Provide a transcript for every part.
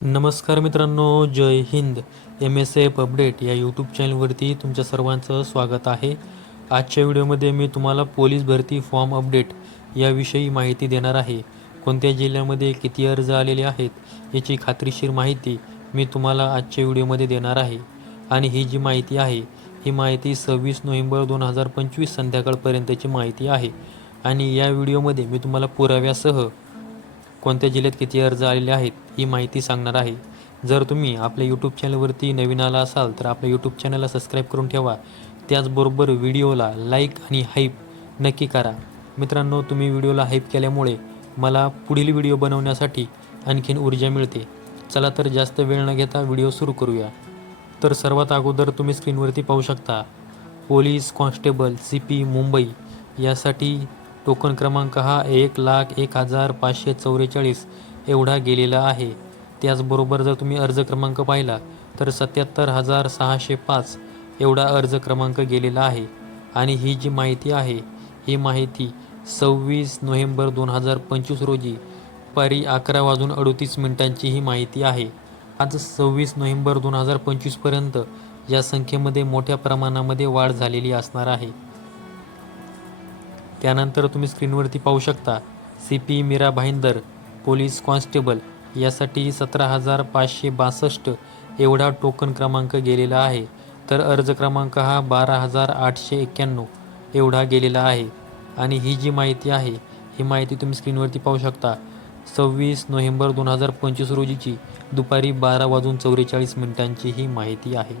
नमस्कार मित्रांनो Jai Hind. M S F update या यूट्यूब चॅनलवरती तुमच्या सर्वांचं स्वागत आहे. आजच्या व्हिडिओमध्ये मी तुम्हाला पोलीस भरती फॉर्म अपडेट याविषयी माहिती देणार आहे. कोणत्या जिल्ह्यामध्ये किती अर्ज आलेले आहेत याची खात्रीशीर माहिती मी तुम्हाला आजच्या व्हिडिओमध्ये देणार आहे. आणि ही जी माहिती आहे ही माहिती सव्वीस नोव्हेंबर दोन हजार पंचवीस संध्याकाळपर्यंतची माहिती आहे. आणि या व्हिडिओमध्ये मी तुम्हाला पुराव्यासह कोणत्या जिल्ह्यात किती अर्ज आलेले आहेत ही माहिती सांगणार आहे. जर तुम्ही आपल्या यूट्यूब चॅनलवरती नवीन आला असाल तर आपल्या यूट्यूब चॅनलला सबस्क्राईब करून ठेवा. त्याचबरोबर व्हिडिओला लाईक आणि हाईप नक्की करा. मित्रांनो तुम्ही व्हिडिओला हाईप केल्यामुळे मला पुढील व्हिडिओ बनवण्यासाठी आणखीन ऊर्जा मिळते. चला तर जास्त वेळ न घेता व्हिडिओ सुरू करूया. तर सर्वात अगोदर तुम्ही स्क्रीनवरती पाहू शकता police constable C P Mumbai यासाठी टोकन क्रमांक हा एक लाख एक हजार पाचशे चौवेचाळीस एवढा गेलेला आहे. त्याचबरोबर जर तुम्ही अर्ज क्रमांक पाहिला तर सत्याहत्तर हजार सहाशे पाच एवढा अर्ज क्रमांक गेलेला आहे. आणि ही जी माहिती आहे ही माहिती सव्वीस नोव्हेंबर दोन हजार पंचवीस रोजी दुपारी अकरा वाजून अडतीस मिनिटांची ही माहिती आहे. आज सव्वीस नोव्हेंबर दोन हजार पंचवीसपर्यंत या संख्येमध्ये मोठ्या प्रमाणामध्ये वाढ झालेली असणार आहे. त्यानंतर तुम्ही स्क्रीनवरती पाहू शकता C P Mira Bhayandar police constable यासाठी सतरा हजार पाचशे बासष्ट एवढा टोकन क्रमांक गेलेला आहे. तर अर्ज क्रमांक हा बारा हजार आठशे एक्क्याण्णव एवढा गेलेला आहे. आणि ही जी माहिती आहे ही माहिती तुम्ही स्क्रीनवरती पाहू शकता. सव्वीस नोव्हेंबर दोन हजार पंचवीस रोजीची दुपारी बारा वाजून चौवेचाळीस मिनिटांची ही माहिती आहे.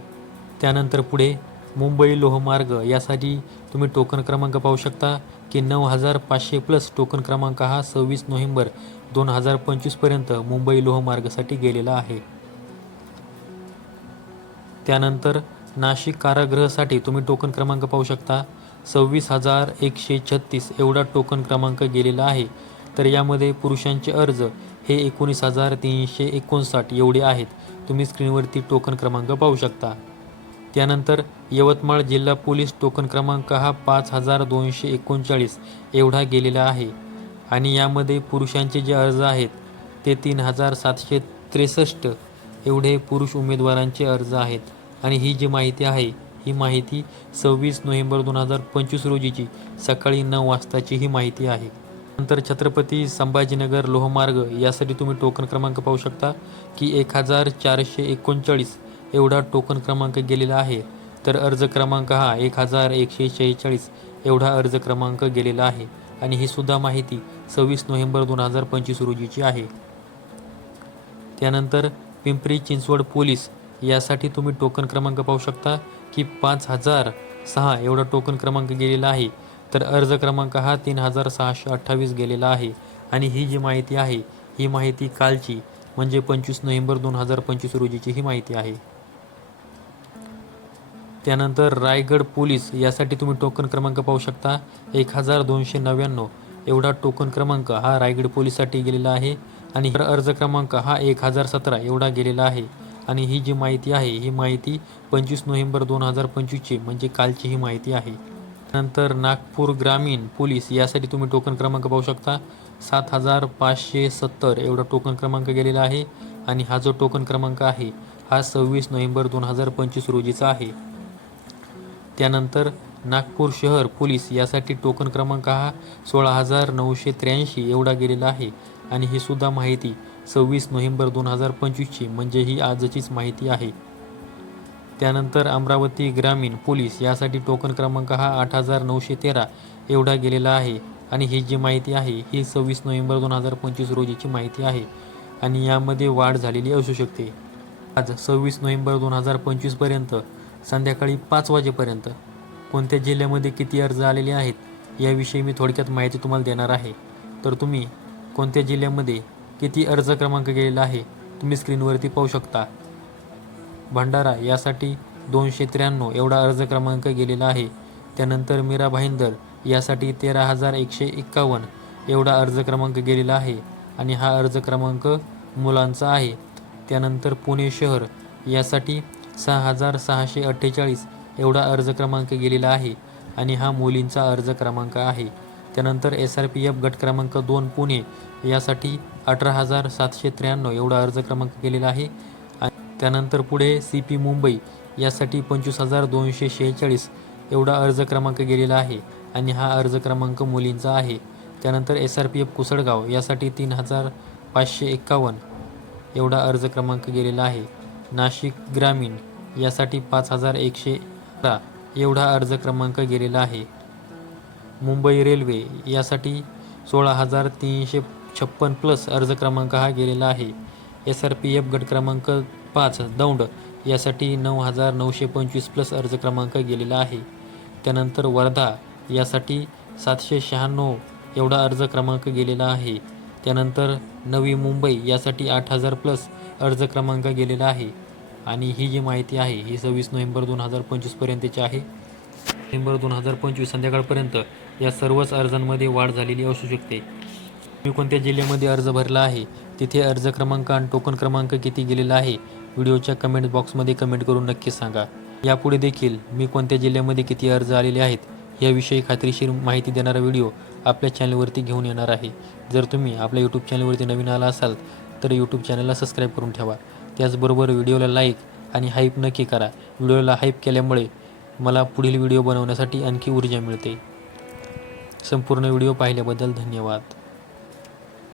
त्यानंतर पुढे मुंबई लोहमार्ग. यासाठी तुम्ही टोकन क्रमांक पाहू शकता की नऊ हजार पाचशे प्लस टोकन क्रमांक हा सव्वीस नोव्हेंबर दोन हजार पंचवीसपर्यंत मुंबई लोहमार्गासाठी गेलेला आहे. त्यानंतर नाशिक कारागृहासाठी तुम्ही टोकन क्रमांक पाहू शकता. सव्वीस हजार एकशे छत्तीस एवढा टोकन क्रमांक गेलेला आहे. तर यामध्ये पुरुषांचे अर्ज हे एकोणीस हजार तीनशे एकोणसाठ एवढे आहेत. तुम्ही स्क्रीनवरती टोकन क्रमांक पाहू शकता. त्यानंतर यवतमाळ जिल्हा पोलीस टोकन क्रमांक हा पाच हजार दोनशे एकोणचाळीस एवढा गेलेला आहे. आणि यामध्ये पुरुषांचे जे अर्ज आहेत ते तीन हजार सातशे त्रेसष्ट एवढे पुरुष उमेदवारांचे अर्ज आहेत. आणि ही जी माहिती आहे ही माहिती सव्वीस नोव्हेंबर दोन हजार पंचवीस रोजीची सकाळी नऊ वाजताची ही माहिती आहे. नंतर छत्रपती संभाजीनगर लोहमार्ग यासाठी तुम्ही टोकन क्रमांक पाहू शकता की एक हजार चारशे एकोणचाळीस एवढा टोकन क्रमांक गेलेला आहे तर अर्ज क्रमांक हा एक हजार एकशे शेहेचाळीस एवढा अर्ज क्रमांक गेलेला आहे आणि ही सुद्धा माहिती सव्वीस नोव्हेंबर दोन हजार पंचवीस रोजीची आहे. त्यानंतर पिंपरी चिंचवड पोलीस यासाठी तुम्ही टोकन क्रमांक पाहू शकता की पाच हजार सहा एवढा टोकन क्रमांक गेलेला आहे तर अर्ज क्रमांक हा तीन हजार सहाशे अठ्ठावीस गेलेला आहे. आणि ही जी माहिती आहे ही माहिती कालची म्हणजे पंचवीस नोव्हेंबर दोन हजार पंचवीस रोजीची ही माहिती आहे. त्यानंतर रायगड पोलीस यासाठी तुम्ही टोकन क्रमांक पाहू शकता. एक हजार दोनशे नव्याण्णव. एवढा टोकन क्रमांक हा रायगड पोलीससाठी गेलेला आहे आणि अर्ज क्रमांक हा एक हजार सतरा एवढा गेलेला आहे. आणि ही जी माहिती आहे ही माहिती पंचवीस नोव्हेंबर दोन हजार पंचवीसची म्हणजे कालची ही माहिती आहे. नंतर नागपूर ग्रामीण पोलीस यासाठी तुम्ही टोकन क्रमांक पाहू शकता. सात हजार पाचशे सत्तर एवढा टोकन क्रमांक गेलेला आहे. आणि हा जो टोकन क्रमांक आहे हा सव्वीस नोव्हेंबर दोन हजार पंचवीस रोजीचा आहे. त्यानंतर नागपूर शहर पोलीस यासाठी टोकन क्रमांक हा सोळा हजार नऊशे त्र्याऐंशी एवढा गेलेला आहे. आणि ही सुद्धा माहिती सव्वीस नोव्हेंबर दोन हजार पंचवीसची म्हणजे ही आजचीच माहिती आहे. त्यानंतर अमरावती ग्रामीण पोलीस यासाठी टोकन क्रमांक हा आठ हजार नऊशे तेरा एवढा गेलेला आहे. आणि ही जी माहिती आहे ही सव्वीस नोव्हेंबर दोन हजार पंचवीस रोजीची माहिती आहे. आणि यामध्ये वाढ झालेली असू शकते. आज सव्वीस नोव्हेंबर दोन हजार पंचवीसपर्यंत संध्याकाळी पाच वाजेपर्यंत. कोणत्या जिल्ह्यामध्ये किती अर्ज आलेले आहेत याविषयी मी थोडक्यात माहिती तुम्हाला देणार आहे. तर तुम्ही कोणत्या जिल्ह्यामध्ये किती अर्ज क्रमांक गेलेला आहे तुम्ही स्क्रीनवरती पाहू शकता. भंडारा यासाठी दोनशे त्र्याण्णव एवढा अर्ज क्रमांक गेलेला आहे. त्यानंतर मीरा भाईंदर यासाठी तेरा हजार एकशे एक्कावन्न एवढा अर्ज क्रमांक गेलेला आहे आणि हा अर्ज क्रमांक मुलांचा आहे. त्यानंतर पुणे शहर यासाठी सहा हजार सहाशे अठ्ठेचाळीस एवढा अर्ज क्रमांक गेलेला आहे आणि हा मुलींचा अर्ज क्रमांक आहे. त्यानंतर एस आर पी एफ गट क्रमांक दोन पुणे यासाठी अठरा हजार सातशे त्र्याण्णव एवढा अर्ज क्रमांक केलेला आहे. आणि त्यानंतर पुढे सी पी मुंबई यासाठी पंचवीस हजार दोनशे शेहेचाळीस एवढा अर्ज क्रमांक गेलेला आहे आणि हा अर्ज क्रमांक मुलींचा आहे. त्यानंतर S R P F Kusadgaon यासाठी तीन हजार पाचशे एक्कावन्न एवढा अर्ज क्रमांक गेलेला आहे. नाशिक ग्रामीण यासाठी पाच हजार एकशे अकरा एवढा अर्ज क्रमांक गेलेला आहे. मुंबई रेल्वे यासाठी सोळा हजार तीनशे छप्पन प्लस अर्ज क्रमांक हा गेलेला आहे. एस आर पी एफ गट क्रमांक पाच दौंड यासाठी नऊ हजार नऊशे पंचवीस प्लस अर्ज क्रमांक गेलेला आहे. त्यानंतर वर्धा यासाठी सातशे शहाण्णव एवढा अर्ज क्रमांक गेलेला आहे. त्यानंतर नवी मुंबई यासाठी आठ हजार प्लस अर्ज क्रमांक गेलेला आहे. आणि ही जी माहिती आहे ही सव्वीस नोव्हेंबर दोन हजार पंचवीसपर्यंतची आहे. नोव्हेंबर दोन हजार पंचवीस संध्याकाळपर्यंत या सर्वच अर्जांमध्ये वाढ झालेली असू शकते. तुम्ही कोणत्या जिल्ह्यामध्ये अर्ज भरला आहे तिथे अर्ज क्रमांक आणि टोकन क्रमांक किती गेलेला आहे व्हिडिओच्या कमेंट बॉक्समध्ये कमेंट करून नक्की सांगा. यापुढे देखील मी कोणत्या जिल्ह्यामध्ये किती अर्ज आलेले आहेत याविषयी खात्रीशीर माहिती देणारा व्हिडिओ आपल्या चॅनलवरती घेऊन येणार आहे. जर तुम्ही आपल्या यूट्यूब चॅनलवरती नवीन आला असाल तर यूट्यूब चॅनलला सबस्क्राईब करून ठेवा. त्याचबरोबर व्हिडिओला लाईक आणि हाईप नक्की करा. व्हिडिओला हाईप केल्यामुळे मला पुढील व्हिडिओ बनवण्यासाठी आणखी ऊर्जा मिळते. संपूर्ण व्हिडिओ पाहिल्याबद्दल धन्यवाद.